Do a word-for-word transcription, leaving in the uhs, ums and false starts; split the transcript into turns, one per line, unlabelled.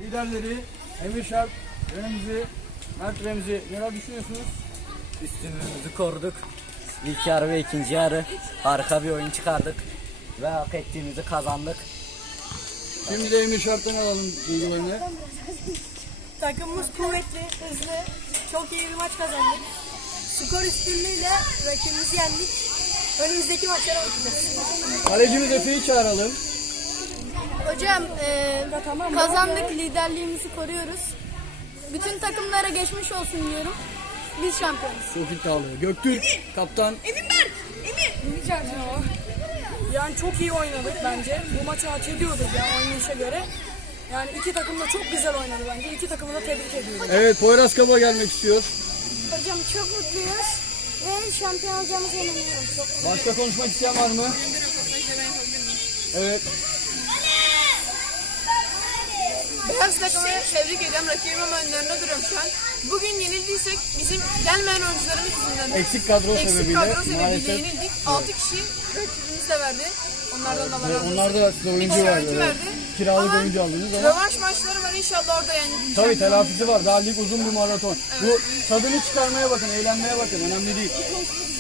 liderleri Emir Şarp, Remzi, Mert Remzi. Neler düşünüyorsunuz?
Üstünlüğümüzü koruduk. İlk yarı ve ikinci yarı harika bir oyun çıkardık. Ve hak ettiğimizi kazandık.
Şimdi de Emir Şarp'tan alalım duygularını.
Takımımız kuvvetli, hızlı, çok iyi bir maç kazandık. Skor üstünlüğüyle rakibimizi yendik. Önümüzdeki maçlara bakacağız.
Kalecimiz Efe'yi çağıralım.
Hocam e, kazandık, liderliğimizi koruyoruz. Bütün takımlara geçmiş olsun diyorum. Biz şampiyonuz.
Çok iddialı. Göktürk, kaptan.
Yani çok iyi oynadık bence. Bu maçı hak ediyorduk yani oynayışa göre. Yani iki takım da çok güzel oynadı bence. İki takımı da tebrik ediyorum.
Evet, Poyraz Kaba gelmek istiyor.
Hocam çok mutluyuz ve şampiyon olacağımıza inanıyorum. Çok
Başka konuşmak isteyen var mı? Evet.
Beyaz takımı tebrik ediyorum. Rakibim ama önlerinde duruyorum şu an. Bugün yenildiysek bizim gelmeyen oyuncularımız yüzünden.
Eksik kadro
Eksik
sebebiyle
kadro sebebiyle
maalesef.
yenildik. altı kişi rakibimiz de verdi. Onlardan da Allah razı olsun.
Onlar da size oyuncu
Bir
var.
oyuncu
Evet.
verdi.
Kiralık
Ama
oyuncu aldınız ama.
Rövanş maçları var, inşallah orada yani.
Tabii telafisi var. Daha lig uzun bir maraton. Bu tadını çıkarmaya bakın, eğlenmeye bakın. Önemli değil.